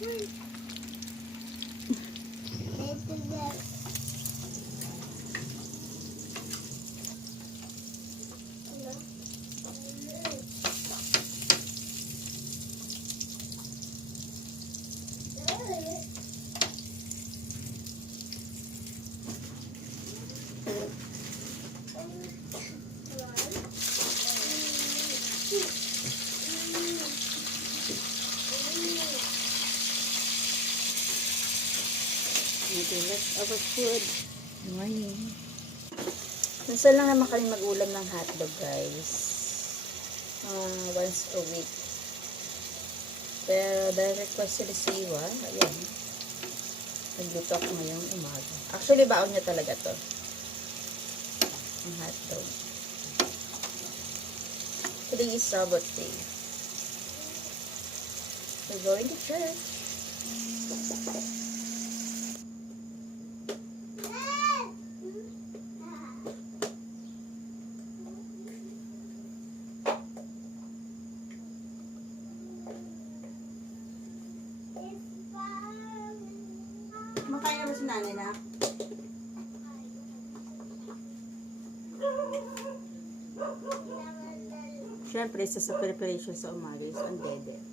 Okay, let's our food. Morning. Minsan lang naman kami mag-ulam ng hotdog, guys. Once a week. Pero dahil request si Siwa, ayan. Nagluto ako ngayong umaga. Actually, baon niya talaga to. Ang hotdog. Today is Sabbath day. We're going to church. Makain na ba si nanay na? Siyempre, isa sa preparation sa umaga is ang dede.